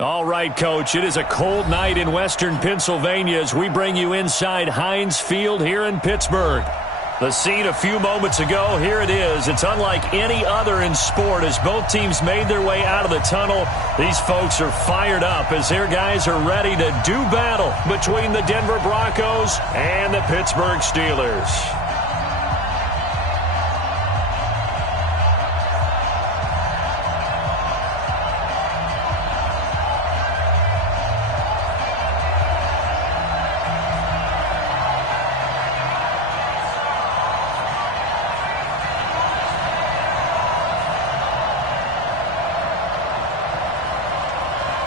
All right, Coach, it is a cold night in western Pennsylvania as we bring you inside Heinz Field here in Pittsburgh. The scene a few moments ago, here it is. It's unlike any other in sport as both teams made their way out of the tunnel. These folks are fired up as their guys are ready to do battle between the Denver Broncos and the Pittsburgh Steelers.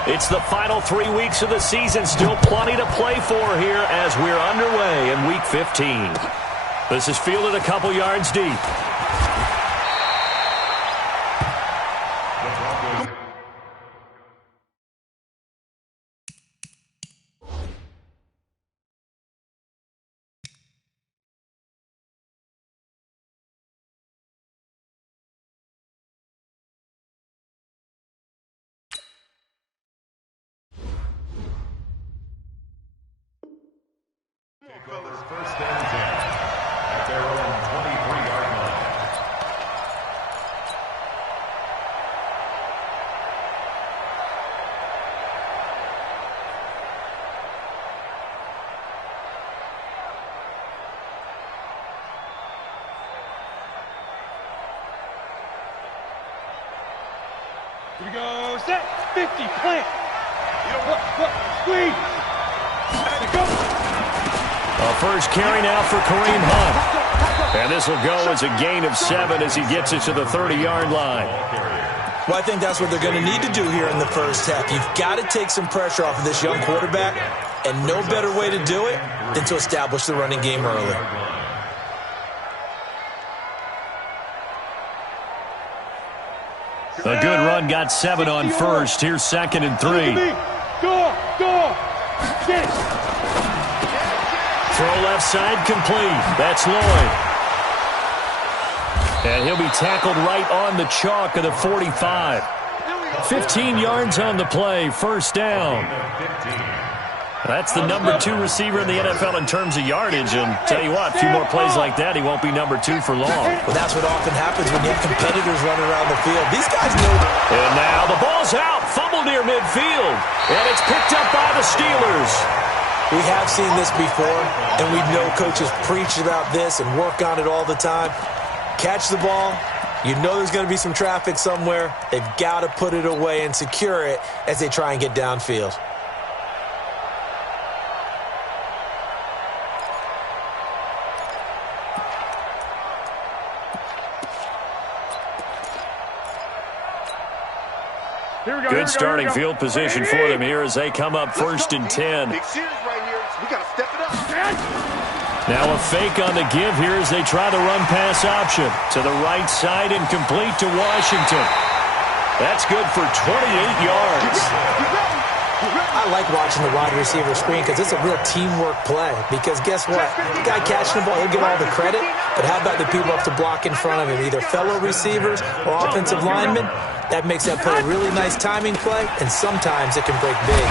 It's the final 3 weeks of the season. Still plenty to play for here as we're underway in Week 15. This is fielded a couple yards deep. First and 10 at their own 23-yard line. Here we go, set, 50, plant. Look, squeeze. Let go. A first carry now for Kareem Hunt. And this will go as a gain of 7 as he gets it to the 30-yard line. Well, I think that's what they're going to need to do here in the first half. You've got to take some pressure off of this young quarterback, and no better way to do it than to establish the running game early. A good run got 7 on first. Here's 2nd and 3. Go. Get it. Throw left side complete. That's Lloyd. And he'll be tackled right on the chalk of the 45. 15 yards on the play. First down. That's the number 2 receiver in the NFL in terms of yardage. And tell you what, a few more plays like that, he won't be number 2 for long. Well, that's what often happens when you have competitors running around the field. These guys know. And now the ball's out. Fumble near midfield. And it's picked up by the Steelers. We have seen this before, and we know coaches preach about this and work on it all the time. Catch the ball. You know there's going to be some traffic somewhere. They've got to put it away and secure it as they try and get downfield. Good starting field position for them here as they come up first and 10. Big series right here, so we got to step it up. Now a fake on the give here as they try the run-pass option. To the right side and complete to Washington. That's good for 28 yards. I like watching the wide receiver screen because it's a real teamwork play. Because guess what? The guy catching the ball, he'll get all the credit. But how about the people up to block in front of him, either fellow receivers or offensive linemen? That makes that play a really nice timing play, and sometimes it can break big.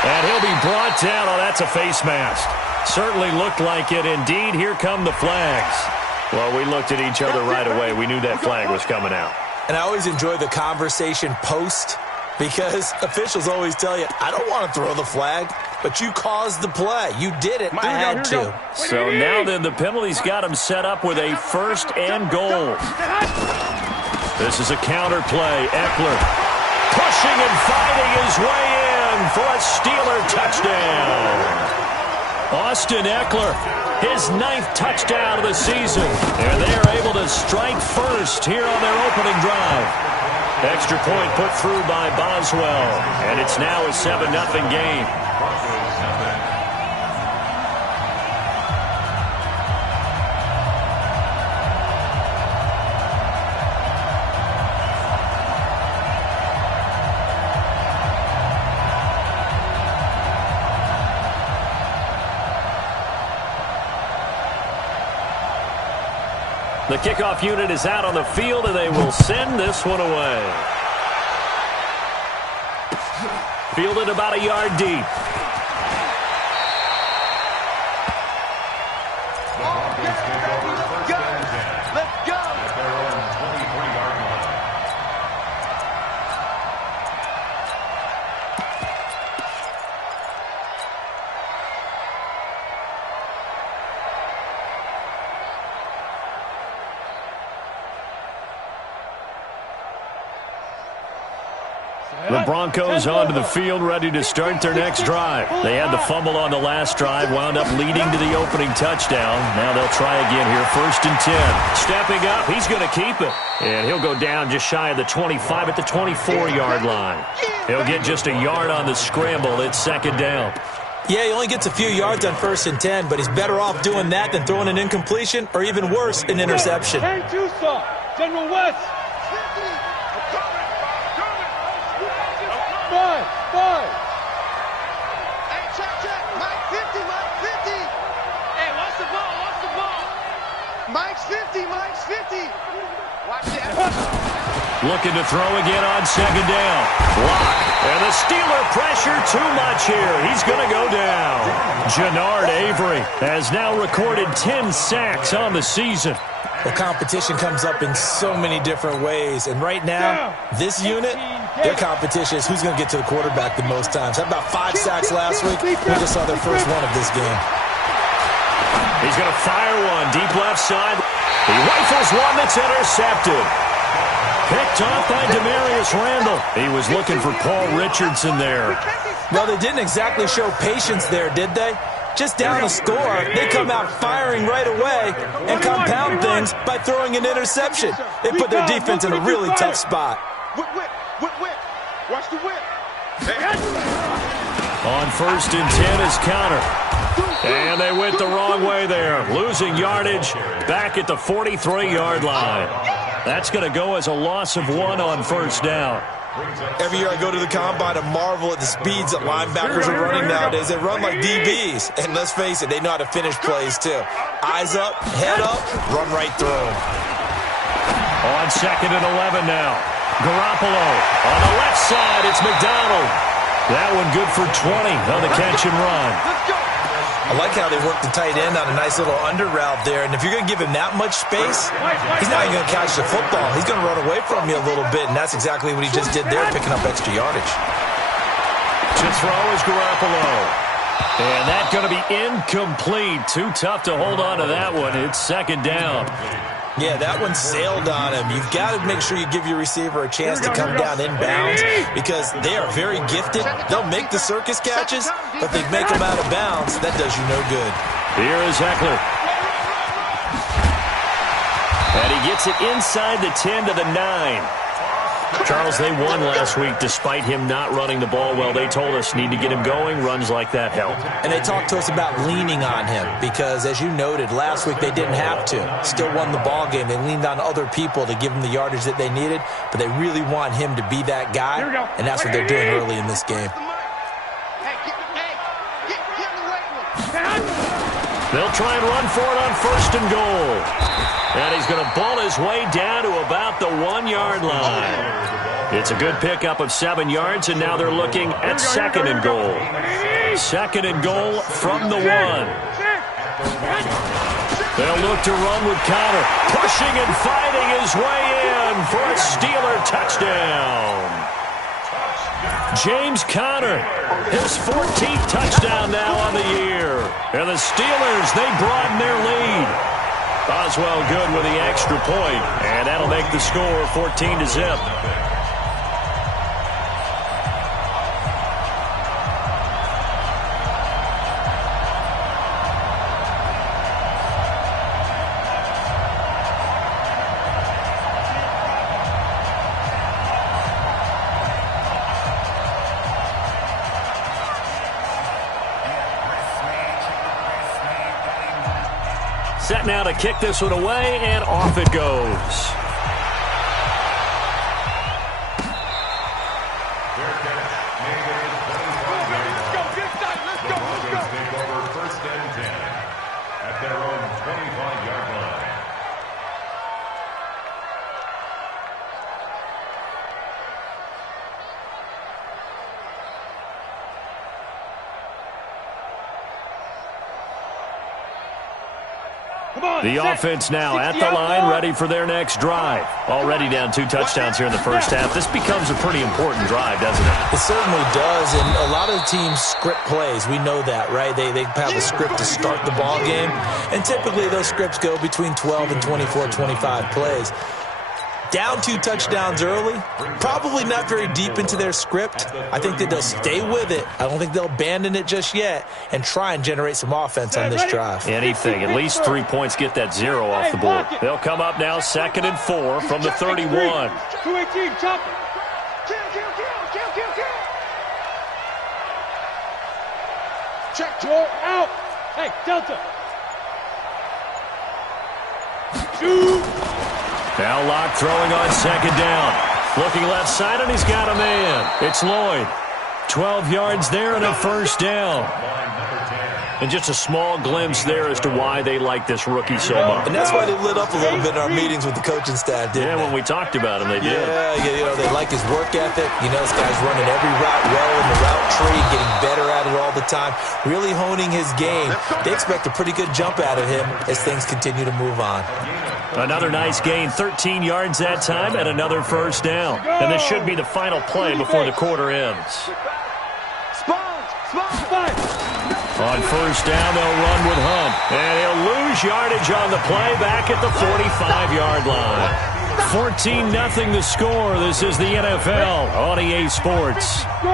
And he'll be brought down. Oh, that's a face mask. Certainly looked like it. Indeed, here come the flags. Well, we looked at each other right away. We knew that flag was coming out. And I always enjoy the conversation post because officials always tell you, I don't want to throw the flag, but you caused the play. You did it. I had to. So now then, the penalty's got him set up with a first and goal. This is a counter play. Eckler pushing and fighting his way in for a Steeler touchdown. Austin Eckler, his 9th touchdown of the season. And they are able to strike first here on their opening drive. Extra point put through by Boswell. And it's now a 7-0 game. The kickoff unit is out on the field, and they will send this one away. Fielded about a yard deep. Let's go. At their own 23-yard line. The Broncos onto the field, ready to start their next drive. They had the fumble on the last drive, wound up leading to the opening touchdown. Now they'll try again here, 1st and 10. Stepping up, he's going to keep it. And he'll go down just shy of the 25 at the 24-yard line. He'll get just a yard on the scramble. It's 2nd down. Yeah, he only gets a few yards on 1st and 10, but he's better off doing that than throwing an incompletion or even worse, an interception. Hey, Tucson, General West. 5. Hey, check. Mike 50, Mike 50. Hey, watch the ball. Mike's 50. Watch that. Looking to throw again on 2nd down. Block. And the Steeler pressure too much here. He's going to go down. Jannard Avery has now recorded 10 sacks on the season. Well, competition comes up in so many different ways. And right now, this unit, their competition is who's going to get to the quarterback the most times. How about 5 sacks last week? We just saw their first one of this game. He's going to fire one deep left side. He rifles one that's intercepted. Picked off by Demarius Randall. He was looking for Paul Richardson there. Well, they didn't exactly show patience there, did they? Just down a score, they come out firing right away and compound things by throwing an interception. They put their defense in a really tough spot. Whip. Watch the whip. On 1st and 10 is counter. And they went the wrong way there. Losing yardage back at the 43-yard line. That's going to go as a loss of 1 on 1st down. Every year I go to the combine and marvel at the speeds that linebackers are running nowadays. They run like DBs. And let's face it, they know how to finish plays too. Eyes up, head up, run right through them. On 2nd and 11 now. Garoppolo on the left side. It's McDonald. That one good for 20 on the catch and run. I like how they work the tight end on a nice little under route there. And if you're going to give him that much space, he's not even going to catch the football. He's going to run away from you a little bit, and that's exactly what he just did there, picking up extra yardage. To throw is Garoppolo. And that's going to be incomplete. Too tough to hold on to that one. It's 2nd down. Yeah, that one sailed on him. You've got to make sure you give your receiver a chance to come down inbounds because they are very gifted. They'll make the circus catches, but they make them out of bounds. That does you no good. Here is Eckler. And he gets it inside the 10 to the 9. Charles, they won last week despite him not running the ball well. They told us need to get him going. Runs like that help. And they talked to us about leaning on him because, as you noted, last week they didn't have to. Still won the ball game. They leaned on other people to give them the yardage that they needed, but they really want him to be that guy, and that's what they're doing early in this game. They'll try and run for it on 1st and goal. And he's going to ball his way down to about the 1-yard line. It's a good pickup of 7 yards, and now they're looking at 2nd and goal. 2nd and goal from the 1. They'll look to run with Conner. Pushing and fighting his way in for a Steeler touchdown. James Conner, his 14th touchdown now on the year. And the Steelers, they broaden their lead. Oswell good with the extra point, and that'll make the score 14-0. Set now to kick this one away, and off it goes. Take over 1st and 10 at their own 25-yard line. The offense now at the line, ready for their next drive. Already down 2 touchdowns here in the first half. This becomes a pretty important drive, doesn't it? It certainly does, and a lot of teams script plays. We know that, right? They have a script to start the ball game, and typically those scripts go between 12 and 24, 25 plays. Down 2 touchdowns early, probably not very deep into their script. I think that they'll stay with it. I don't think they'll abandon it just yet and try and generate some offense on this drive. Anything. At least 3 points get that 0 off the board. They'll come up now 2nd and 4 from the 31. 218, chop it. Check. Go out. Hey, Delta. Shoot. Now Locke throwing on 2nd down. Looking left side, and he's got a man. It's Lloyd. 12 yards there and a first down. And just a small glimpse there as to why they like this rookie so much. And that's why they lit up a little bit in our meetings with the coaching staff, didn't they? When we talked about him, they did. Yeah, they like his work ethic. This guy's running every route well in the route tree, getting better at it all the time, really honing his game. They expect a pretty good jump out of him as things continue to move on. Another nice gain, 13 yards that time, and another first down. And this should be the final play before the quarter ends. On first down, they'll run with Hunt. And he'll lose yardage on the play back at the 45-yard line. 14-0 the score. This is the NFL on EA Sports. Go.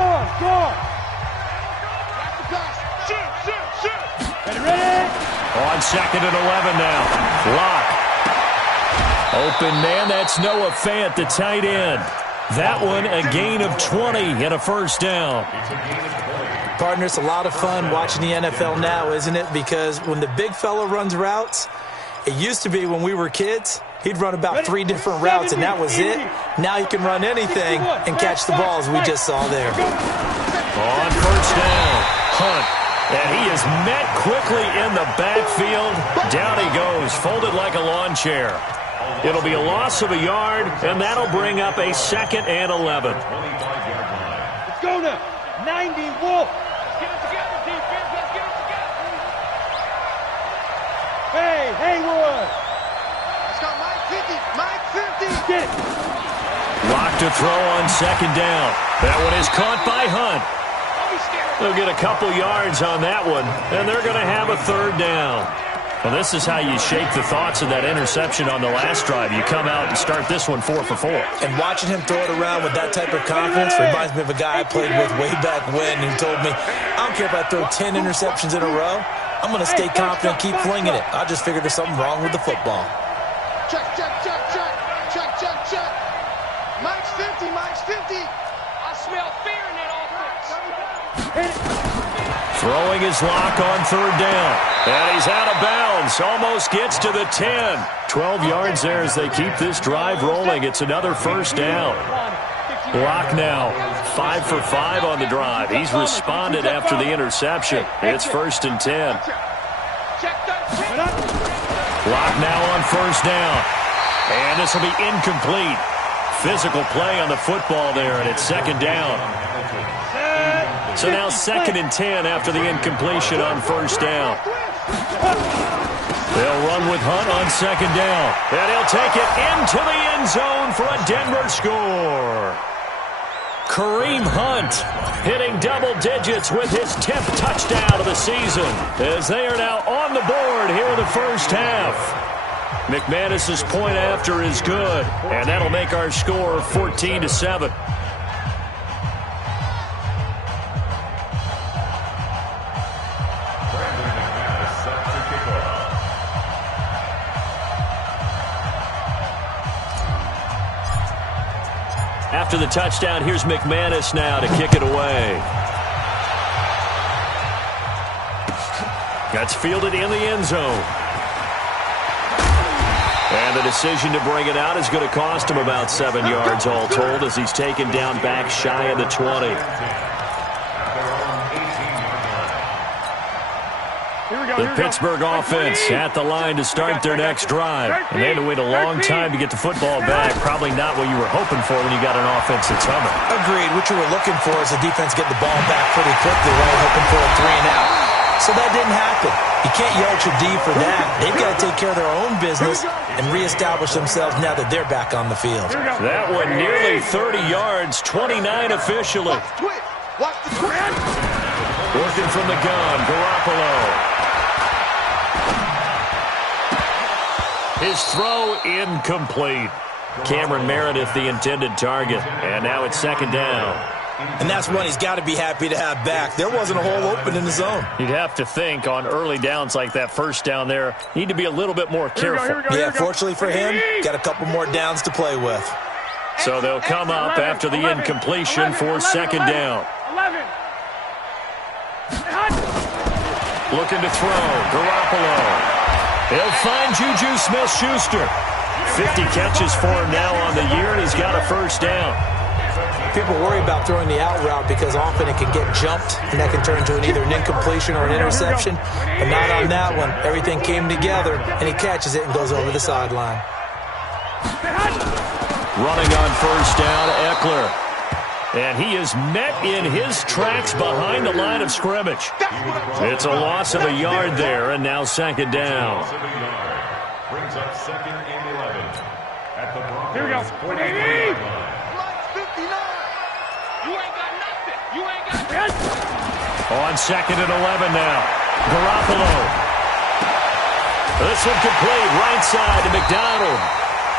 On 2nd and 11 now. Locke. Open man, that's Noah Fant, the tight end. That one, a gain of 20 and a first down. Partner, it's a lot of fun watching the NFL now, isn't it? Because when the big fella runs routes, it used to be when we were kids, he'd run about 3 different routes, and that was it. Now he can run anything and catch the balls we just saw there. On first down, Hunt. And he is met quickly in the backfield. Down he goes, folded like a lawn chair. It'll be a loss of a yard, and that'll bring up a 2nd and 11. Let's go now. 90 Wolf. Let's get it together, defense. Let's get it together. Hey, Haywood. Let's go, Mike 50. Mike 50. Get it. Lock to throw on 2nd down. That one is caught by Hunt. They'll get a couple yards on that one, and they're going to have a 3rd down. Well, this is how you shake the thoughts of that interception on the last drive. You come out and start this one 4 for 4. And watching him throw it around with that type of confidence reminds me of a guy I played with way back when who told me, I don't care if I throw 10 interceptions in a row. I'm going to stay confident, keep flinging it. I just figured there's something wrong with the football. Check. Mike's 50. I smell fear in that offense. Throwing his Lock on 3rd down. And he's out of bounds. Almost gets to the 10. 12 yards there as they keep this drive rolling. It's another first down. Lock now 5 for 5 on the drive. He's responded after the interception. It's 1st and 10. Lock now on first down. And this will be incomplete. Physical play on the football there, and it's 2nd down. So now 2nd and 10 after the incompletion on first down. They'll run with Hunt on 2nd down. And he'll take it into the end zone for a Denver score. Kareem Hunt hitting double digits with his 10th touchdown of the season as they are now on the board here in the first half. McManus's point after is good, and that'll make our score 14-7. After the touchdown, here's McManus now to kick it away. That's fielded in the end zone. And the decision to bring it out is going to cost him about 7 yards all told as he's taken down back shy of the 20. The Pittsburgh offense at the line to start their next drive. And they had to wait a long time to get the football back. Probably not what you were hoping for when you got an offense that's humming. Agreed. What you were looking for is the defense get the ball back pretty quickly, right? Hoping for a 3 and out. So that didn't happen. You can't yell at your D for that. They've got to take care of their own business and reestablish themselves now that they're back on the field. That one nearly 30 yards, 29 officially. Watch the twist. Working from the gun, Garoppolo. His throw incomplete. Cameron Meredith, the intended target. And now it's second down. And that's one he's got to be happy to have back. There wasn't a hole open in the zone. You'd have to think on early downs like that first down there, need to be a little bit more careful. Yeah, fortunately for him, got a couple more downs to play with. So they'll come up after the incompletion for second down. 11. Looking to throw, Garoppolo. He'll find Juju Smith-Schuster. 50 catches for him now on the year, and he's got a first down. People worry about throwing the out route because often it can get jumped, and that can turn into either an incompletion or an interception. But not on that one. Everything came together, and he catches it and goes over the sideline. Running on first down, Eckler. And he is met in his tracks behind the line of scrimmage. It's a loss of a yard there, and now second down. Brings up second and 11 at the Broncos. Here we go. 49. You ain't got nothing. You ain't got nothing. On second and 11 now. Garoppolo. This one complete, right side to McDonald.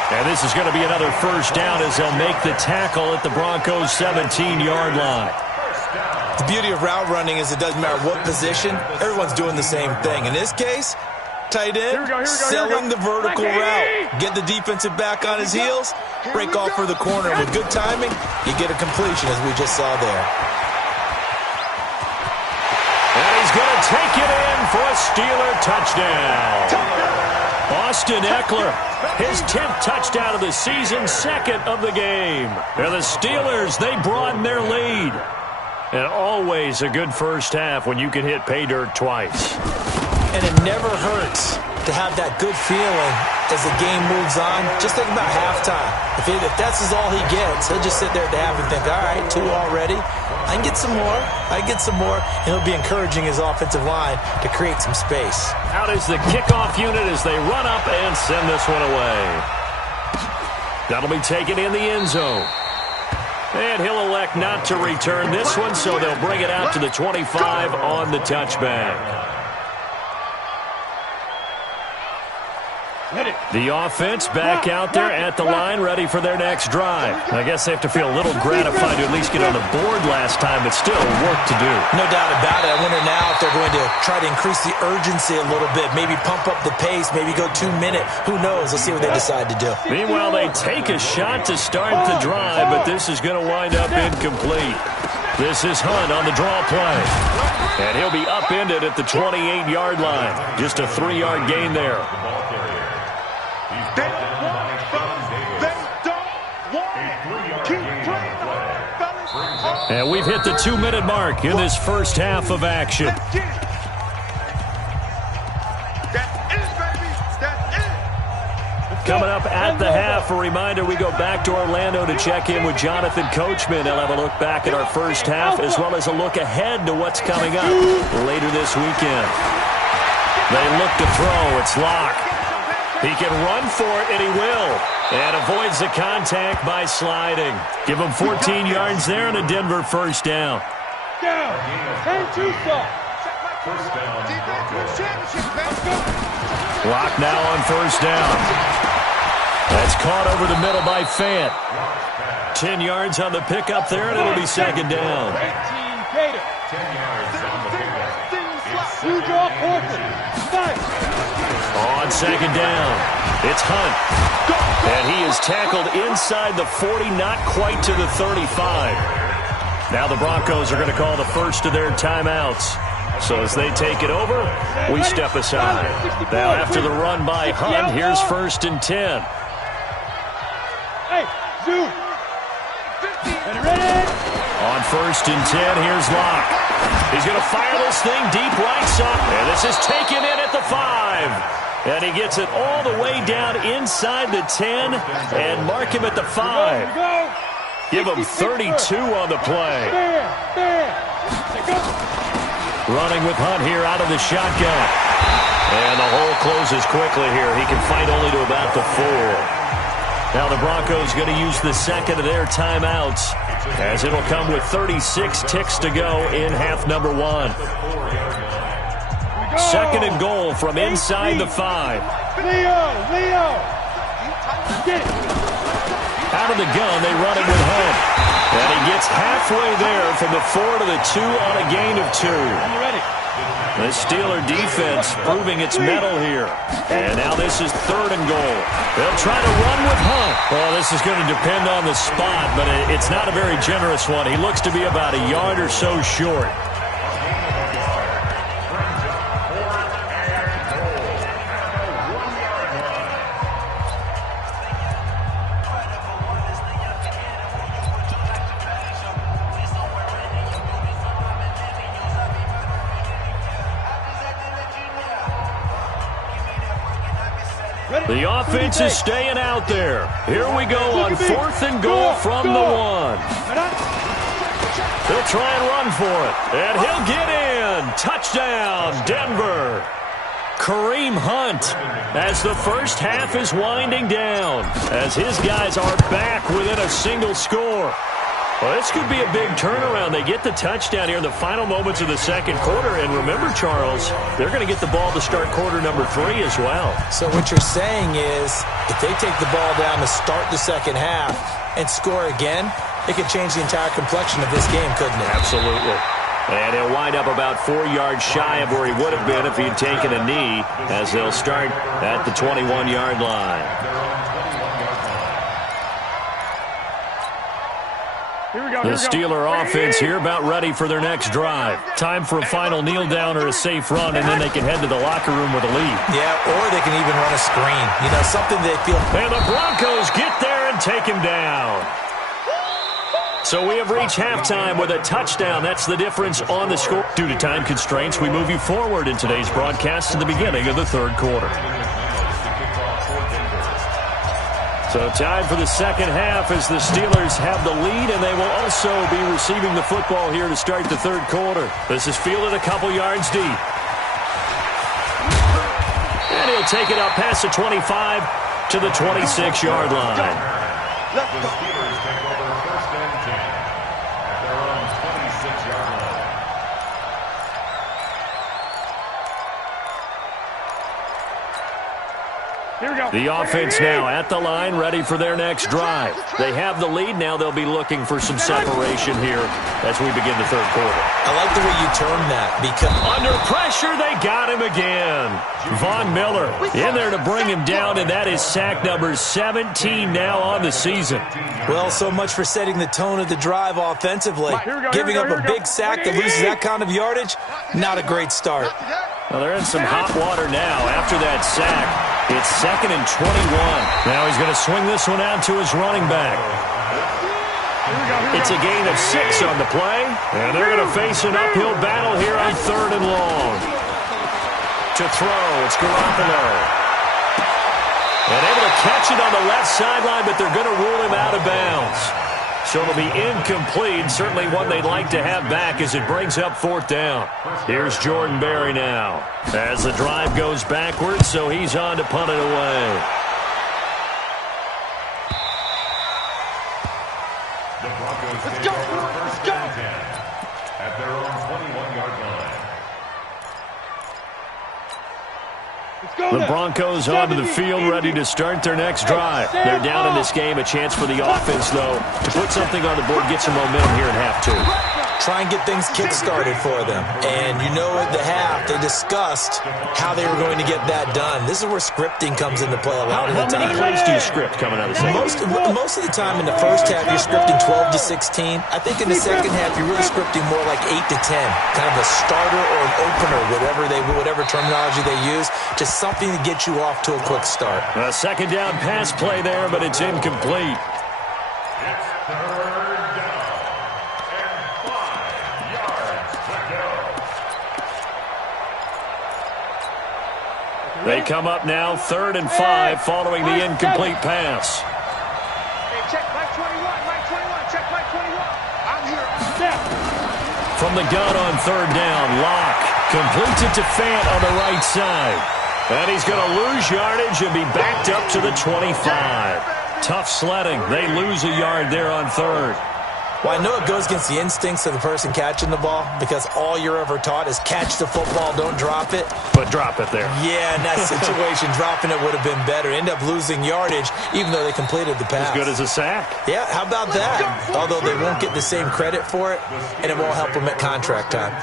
And this is going to be another first down as they'll make the tackle at the Broncos' 17-yard line. The beauty of route running is it doesn't matter what position, everyone's doing the same thing. In this case, tight end, selling the vertical route. Get the defensive back on his heels, break off for the corner. With good timing, you get a completion, as we just saw there. And he's going to take it in for a Steeler touchdown. Austin Eckler, his 10th touchdown of the season, second of the game. And the Steelers, they broaden their lead. And always a good first half when you can hit pay dirt twice. And it never hurts to have that good feeling as the game moves on. Just think about halftime. If that's all he gets, he'll just sit there at the half and think, all right, 2 already. I can get some more. I can get some more. And he'll be encouraging his offensive line to create some space. Out is the kickoff unit as they run up and send this one away. That'll be taken in the end zone. And he'll elect not to return this one, so they'll bring it out to the 25 on the touchback. The offense back out there at the line, ready for their next drive. I guess they have to feel a little gratified to at least get on the board last time, but still work to do. No doubt about it. I wonder now if they're going to try to increase the urgency a little bit, maybe pump up the pace, maybe go 2-minute. Who knows? Let's see what they decide to do. Meanwhile, they take a shot to start the drive, but this is going to wind up incomplete. This is Hunt on the draw play. And he'll be upended at the 28-yard line. Just a 3-yard gain there. And we've hit the 2-minute mark in this first half of action. Coming up at the half, a reminder, we go back to Orlando to check in with Jonathan Coachman. He'll have a look back at our first half as well as a look ahead to what's coming up later this weekend. They look to throw. It's Locke. He can run for it, and he will. And avoids the contact by sliding. Give him 14 yards there and a Denver first down. Down. 10-2 stop. First down. Locke now on first down. That's caught over the middle by Fant. 10 yards on the pickup there, and it'll be second down. 10 yards on the pickup. You draw Horford. On second down, it's Hunt. And he is tackled inside the 40, not quite to the 35. Now the Broncos are going to call the first of their timeouts. So as they take it over, we step aside. Now after the run by Hunt, here's first and 10. Hey, Zoo. Ready? On first and 10, here's Locke. He's going to fire this thing deep right side. And this is taken in at the 5. And he gets it all the way down inside the 10 and mark him at the 5. Give him 32 on the play. Running with Hunt here out of the shotgun. And the hole closes quickly here. He can fight only to about the 4. Now the Broncos going to use the second of their timeouts, as it'll come with 36 ticks to go in half number 1. Second and goal from inside the 5. Leo! Get it! Out of the gun, they run it with Hunt. And he gets halfway there from the 4 to the 2 on a gain of 2. You ready? The Steeler defense proving its mettle here. And now this is third and goal. They'll try to run with Hunt. Well, this is going to depend on the spot, but it's not a very generous one. He looks to be about a yard or so short. The offense is staying out there. Here we go on fourth and goal from the 1. He'll try and run for it. And he'll get in. Touchdown, Denver. Kareem Hunt, as the first half is winding down, as his guys are back within a single score. Well, this could be a big turnaround. They get the touchdown here in the final moments of the second quarter. And remember, Charles, they're going to get the ball to start quarter number 3 as well. So what you're saying is if they take the ball down to start the second half and score again, it could change the entire complexion of this game, couldn't it? Absolutely. And he'll wind up about 4 yards shy of where he would have been if he had taken a knee, as they'll start at the 21-yard line. The Steeler offense here about ready for their next drive. Time for a final kneel down or a safe run, and then they can head to the locker room with a lead. Yeah, or they can even run a screen. You know, something they feel. And the Broncos get there and take him down. So we have reached halftime with a touchdown. That's the difference on the score. Due to time constraints, we move you forward in today's broadcast to the beginning of the third quarter. So time for the second half as the Steelers have the lead, and they will also be receiving the football here to start the third quarter. This is fielded a couple yards deep. And he'll take it up past the 25 to the 26-yard line. The Steelers take over first and 10 at their own 26-yard line. Here we go. The offense now at the line, ready for their next drive. They have the lead. Now they'll be looking for some separation here as we begin the third quarter. I like the way you term that, because under pressure, they got him again. Von Miller in there to bring him down, and that is sack number 17 now on the season. Well, so much for setting the tone of the drive offensively. Giving up a big sack that loses that kind of yardage, not a great start. Well, they're in some hot water now after that sack. It's second and 21. Now he's going to swing this one out to his running back. It's a gain of 6 on the play, and they're going to face an uphill battle here on third and long. To throw, it's Garoppolo. And able to catch it on the left sideline, but they're going to rule him out of bounds. So it'll be incomplete, certainly one they'd like to have back as it brings up fourth down. Here's Jordan Berry now as the drive goes backwards, so he's on to punt it away. The Broncos take over first and 10 at their own 21-yard line. The Broncos onto the field ready to start their next drive. They're down in this game. A chance for the offense, though, to put something on the board, get some momentum here in half 2. Try and get things kick-started for them. And you know at the half, they discussed how they were going to get that done. This is where scripting comes into play a lot of the time. How many plays do you script coming out of the second? Most of the time in the first half, you're scripting 12 to 16. I think in the second half, you're really scripting more like 8 to 10. Kind of a starter or an opener, whatever terminology they use. Just something to get you off to a quick start. A second down pass play there, but it's incomplete. It's third down and 5 yards to go. They come up now, 3rd and 5, following the incomplete pass. Hey, check Mike 21, Mike 21, check Mike 21. I'm here. From the gun on third down, Locke completes it to Fant on the right side. And he's going to lose yardage and be backed up to the 25. Tough sledding. They lose a yard there on third. Well, I know it goes against the instincts of the person catching the ball because all you're ever taught is catch the football, don't drop it. But drop it there. Yeah, in that situation, dropping it would have been better. End up losing yardage even though they completed the pass. As good as a sack. Yeah, how about that? Although they won't get the same credit for it, and it won't help them at contract time.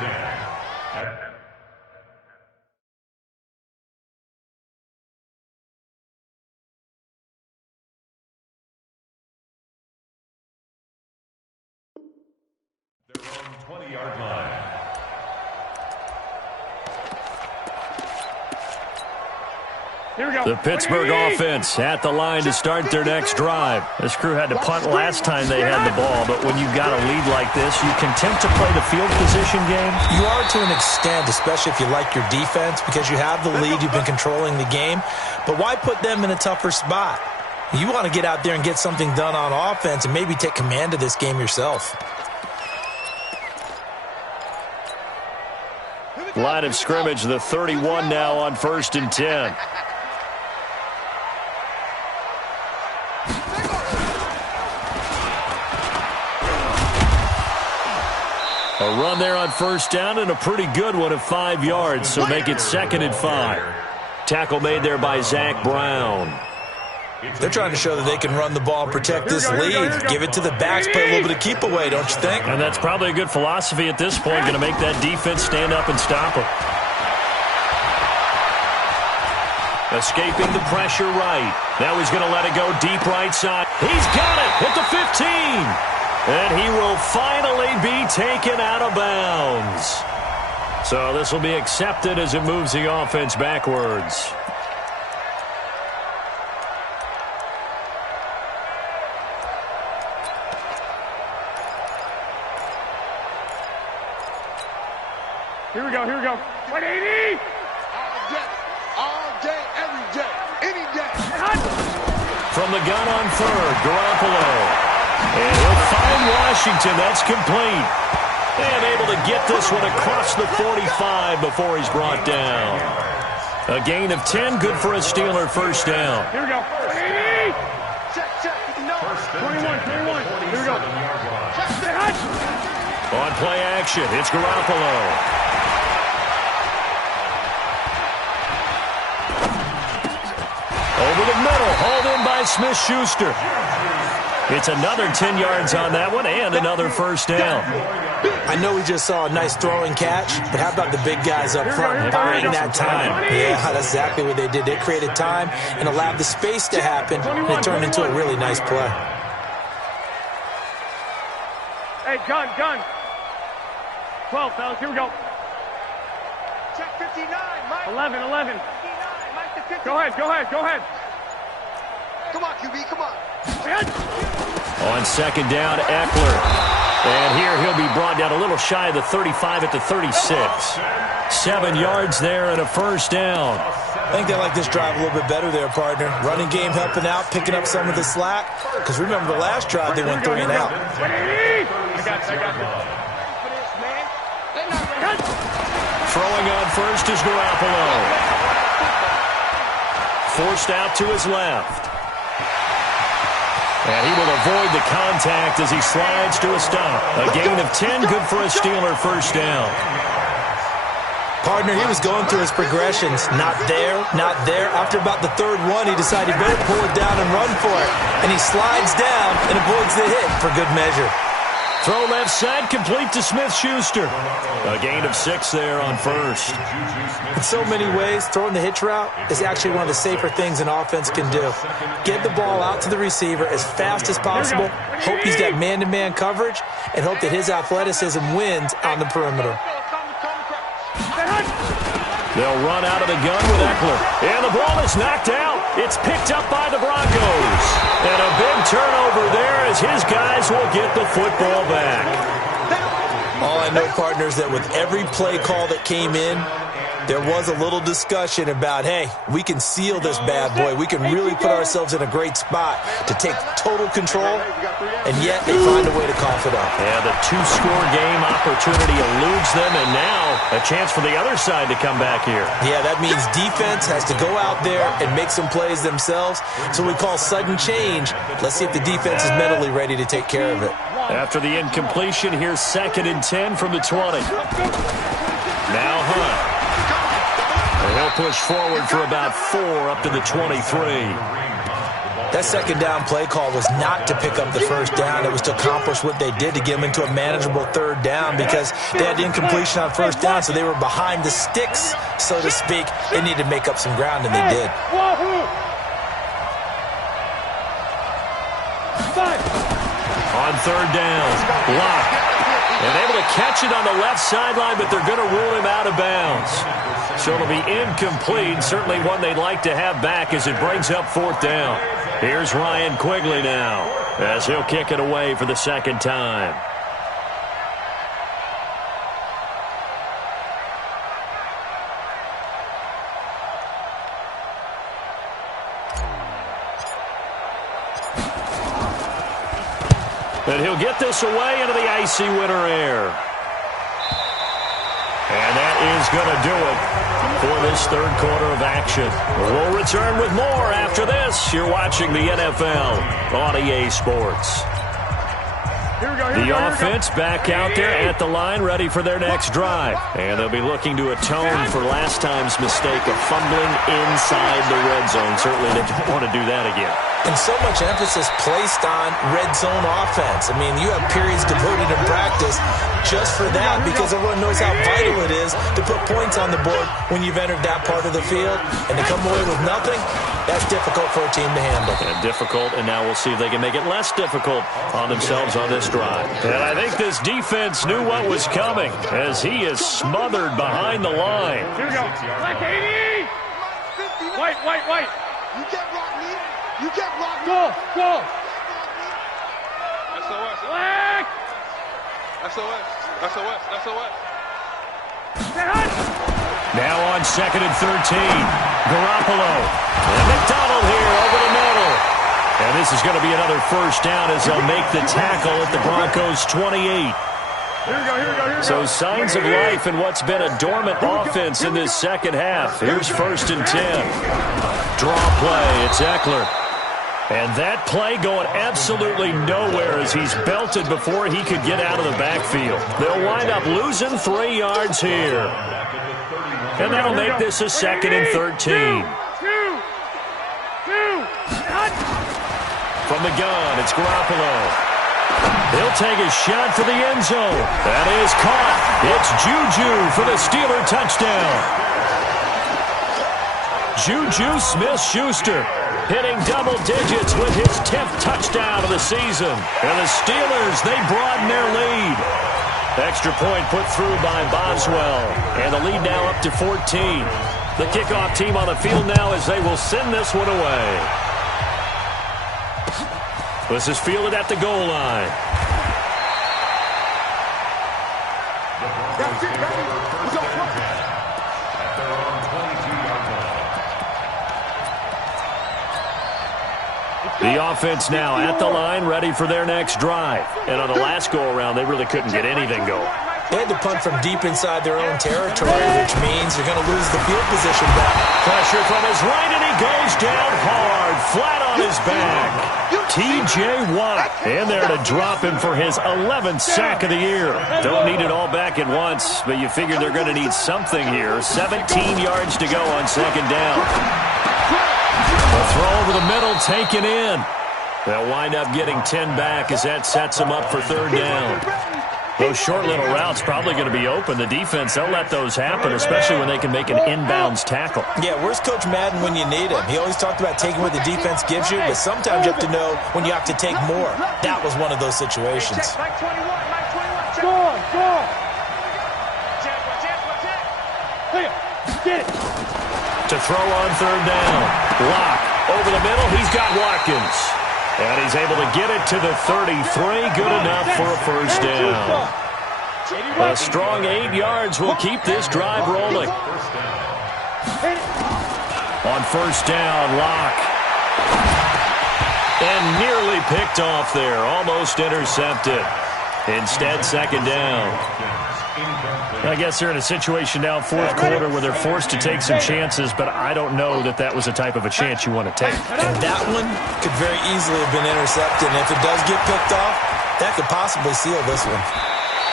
Their own 20-yard line. Here we go. The Pittsburgh offense at the line to start their next drive. This crew had to punt last time they had the ball, but when you've got a lead like this, you content to play the field position game? You are to an extent, especially if you like your defense, because you have the lead, you've been controlling the game. But why put them in a tougher spot? You want to get out there and get something done on offense and maybe take command of this game yourself. Line of scrimmage, the 31 now on 1st and 10. A run there on 1st down and a pretty good one of 5 yards, so make it 2nd and 5. Tackle made there by Zach Brown. They're trying to show that they can run the ball and protect this lead. Give it to the backs, play a little bit of keep away, don't you think? And that's probably a good philosophy at this point, going to make that defense stand up and stop them. Escaping the pressure right. Now he's going to let it go deep right side. He's got it at the 15. And he will finally be taken out of bounds. So this will be accepted as it moves the offense backwards. Here we go, here we go. 180! All day, every day, any day. From the gun on third, Garoppolo. And he'll find Washington. That's complete. And able to get this one across the 45 before he's brought down. A gain of 10, good for a Steeler first down. Here we go. 180! Check. No. 21. Here we go. On play action, it's Garoppolo. Over the middle, hauled in by Smith-Schuster. It's another 10 yards on that one and another first down. I know we just saw a nice throwing catch, but how about the big guys up front buying that time? Yeah, that's exactly what they did. They created time and allowed the space to happen, and it turned into a really nice play. Hey, gun. 12, fellas, here we go. Check 59, Mike. 11. 59, Mike to 50. Go ahead. Come on, QB, come on. On second down, Eckler. And here he'll be brought down a little shy of the 35 at the 36. 7 yards there and a first down. I think they like this drive a little bit better there, partner. Running game helping out, picking up some of the slack. Because remember the last drive, they went 3 and out. I got Throwing on first is Garoppolo. Forced out to his left. And he will avoid the contact as he slides to a stop. A gain of 10, good for a Steeler first down. Partner, he was going through his progressions. Not there. After about the third one, he decided he better pull it down and run for it. And he slides down and avoids the hit for good measure. Throw left side, complete to Smith-Schuster. A gain of 6 there on first. In so many ways, throwing the hitch route is actually one of the safer things an offense can do. Get the ball out to the receiver as fast as possible, hope he's got man-to-man coverage, and hope that his athleticism wins on the perimeter. They'll run out of the gun with Eckler. And the ball is knocked out. It's picked up by the Broncos. And a big turnover there as his guys will get the football back. All I know, partners, that with every play call that came in, There was a little discussion about, hey, we can seal this bad boy. We can really put ourselves in a great spot to take total control, and yet they find a way to cough it up. Yeah, the two-score game opportunity eludes them, and now a chance for the other side to come back here. Yeah, that means defense has to go out there and make some plays themselves. So we call sudden change. Let's see if the defense is mentally ready to take care of it. After the incompletion, here's 2nd and 10 from the 20. Now Hunt. And he'll push forward for about 4 up to the 23. That second down play call was not to pick up the first down. It was to accomplish what they did to get them into a manageable third down because they had incompletion on first down, so they were behind the sticks, so to speak. They needed to make up some ground, and they did. On third down, block. And able to catch it on the left sideline, but they're going to rule him out of bounds. So it'll be incomplete, certainly one they'd like to have back as it brings up 4th down. Here's Ryan Quigley now as he'll kick it away for the second time. And he'll get this away into the icy winter air. And that is going to do it for this third quarter of action. We'll return with more after this. You're watching the NFL on EA Sports. The offense back out there at the line, ready for their next drive. And they'll be looking to atone for last time's mistake of fumbling inside the red zone. Certainly they don't want to do that again. And so much emphasis placed on red zone offense. I mean, you have periods devoted in practice just for that because everyone knows how vital it is to put points on the board when you've entered that part of the field. And to come away with nothing, that's difficult for a team to handle. And difficult, and now we'll see if they can make it less difficult on themselves on this drive. And I think this defense knew what was coming as he is smothered behind the line. Here we go. Black 80! White. You get rock me. You get rock me. Go. SOS. Black! SOS. Now on 2nd and 13. Garoppolo. And McDonald here over the middle. And this is going to be another first down as they'll make the tackle at the Broncos' 28. Here we go. So signs of life in what's been a dormant offense in this second half. Here's 1st and 10. Draw play. It's Eckler. And that play going absolutely nowhere as he's belted before he could get out of the backfield. They'll wind up losing 3 yards here. And that'll make this a 2nd and 13. From the gun, it's Garoppolo. He'll take a shot for the end zone. That is caught. It's Juju for the Steeler touchdown. Juju Smith-Schuster hitting double digits with his 10th touchdown of the season. And the Steelers, they broaden their lead. Extra point put through by Boswell. And the lead now up to 14. The kickoff team on the field now as they will send this one away. This is fielded at the goal line. The offense now at the line, ready for their next drive. And on the last go-around, they really couldn't get anything going. They had to punt from deep inside their own territory, which means they're going to lose the field position back. Pressure from his right, and he goes down hard, flat on his back. T.J. Watt in there to drop him for his 11th sack of the year. Don't need it all back at once, but you figure they're going to need something here. 17 yards to go on 2nd down. The throw over the middle taken in. They'll wind up getting 10 back as that sets them up for 3rd down. Those short little routes probably going to be open. The defense, they'll let those happen, especially when they can make an inbounds tackle. Yeah, where's Coach Madden when you need him? He always talked about taking what the defense gives you, but sometimes you have to know when you have to take more. That was one of those situations. Mike 21. Score. Get it. To throw on 3rd down. Lock over the middle. He's got Watkins. And he's able to get it to the 33. Good enough for a first down. A strong 8 yards will keep this drive rolling. On first down, Locke. And nearly picked off there. Almost intercepted. Instead, second down. I guess they're in a situation now, fourth quarter, where they're forced to take some chances, but I don't know that that was the type of a chance you want to take. And that one could very easily have been intercepted. And if it does get picked off, that could possibly seal this one.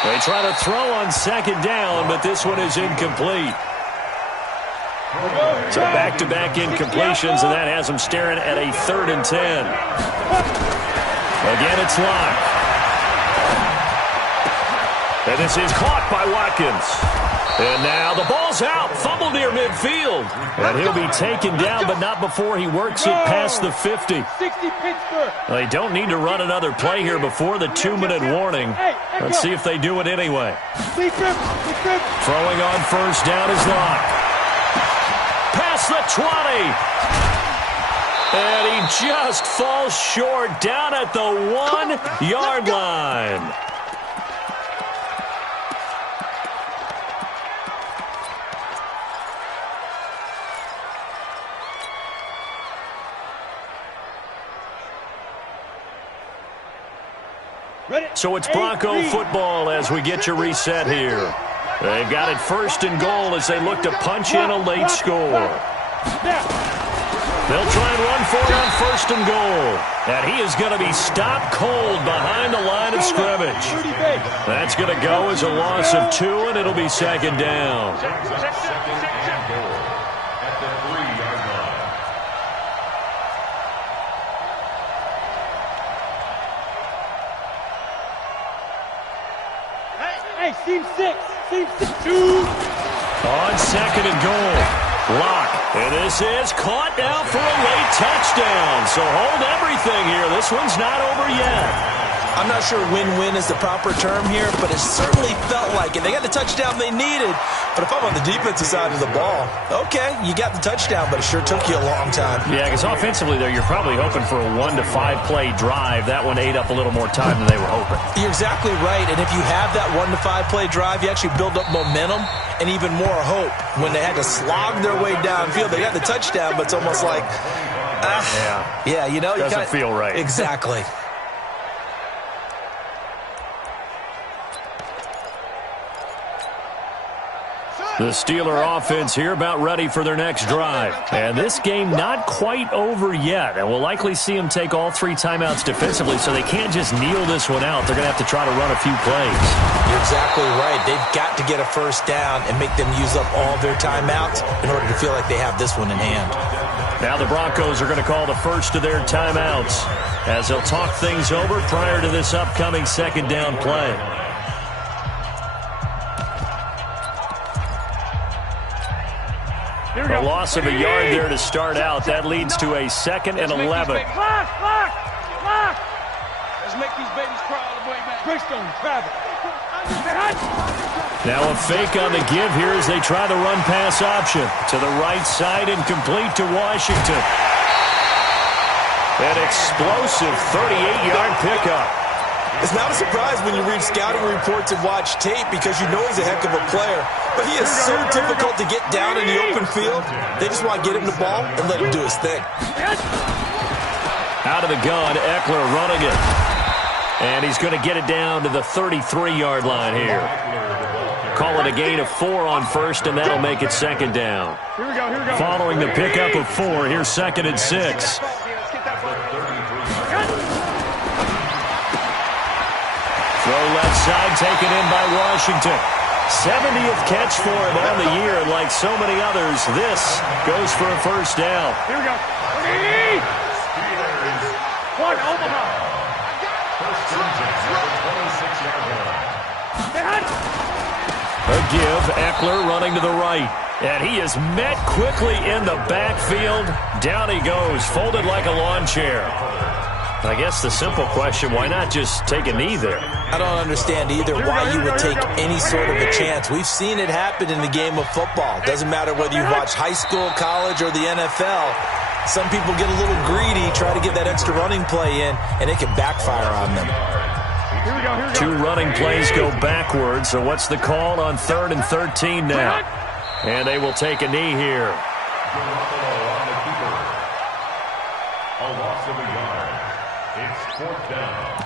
They try to throw on second down, but this one is incomplete. So back-to-back incompletions, and that has them staring at a 3rd and 10. Again, it's Locke. And this is caught by Watkins. And now the ball's out. Fumble near midfield. And he'll be taken down, but not before he works it past the 50. Well, they don't need to run another play here before the 2-minute warning. Let's see if they do it anyway. Throwing on first down is Locke. Past the 20. And he just falls short down at the 1-yard line. So it's Bronco football as we get you reset here. They've got it 1st and goal as they look to punch in a late score. They'll try and run for it on 1st and goal. And he is going to be stopped cold behind the line of scrimmage. That's going to go as a loss of 2, and it'll be second down. Team 6. On 2nd and goal. Locke. And this is caught now for a late touchdown. So hold everything here. This one's not over yet. I'm not sure win-win is the proper term here, but it certainly felt like it. They got the touchdown they needed, but if I'm on the defensive side of the ball, okay, you got the touchdown, but it sure took you a long time. Yeah, because offensively there, you're probably hoping for a 1 to 5 play drive. That one ate up a little more time than they were hoping. You're exactly right, and if you have that 1 to 5 play drive, you actually build up momentum and even more hope. When they had to slog their way downfield, they got the touchdown, but it's almost like, yeah, you know, doesn't feel right. Exactly. The Steeler offense here about ready for their next drive. And this game not quite over yet. And we'll likely see them take all 3 timeouts defensively, so they can't just kneel this one out. They're going to have to try to run a few plays. You're exactly right. They've got to get a first down and make them use up all their timeouts in order to feel like they have this one in hand. Now the Broncos are going to call the first of their timeouts as they'll talk things over prior to this upcoming second down play. A loss of a yard there to start out. That leads to a 2nd and 11. Let's make these babies crawl all the way back. Bridgestone, Travis. Now a fake on the give here as they try the run-pass option. To the right side and complete to Washington. An explosive 38-yard pickup. It's not a surprise when you read scouting reports and watch tape because you know he's a heck of a player. But he is so difficult to get down in the open field. They just want to get him the ball and let him do his thing. Out of the gun, Eckler running it. And he's going to get it down to the 33-yard line here. Call it a gain of 4 on first, and that'll make it second down. Following the pickup of 4, here's 2nd and 6. Throw left side, taken in by Washington. 70th catch for him on the year, and like so many others, this goes for a first down. Here we go. One, Omaha. A give, Eckler running to the right. And he is met quickly in the backfield. Down he goes, folded like a lawn chair. I guess the simple question, why not just take a knee there? I don't understand either why you would take any sort of a chance. We've seen it happen in the game of football. Doesn't matter whether you watch high school, college, or the NFL. Some people get a little greedy, try to get that extra running play in, and it can backfire on them. Two running plays go backwards, so what's the call on 3rd and 13 now? And they will take a knee here. On the keeper. A loss of a yard. It's 4th down.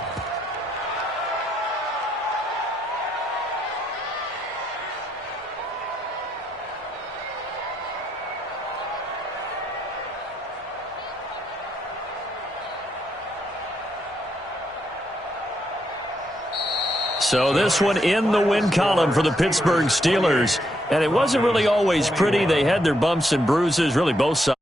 So this one in the win column for the Pittsburgh Steelers. And it wasn't really always pretty. They had their bumps and bruises, really both sides.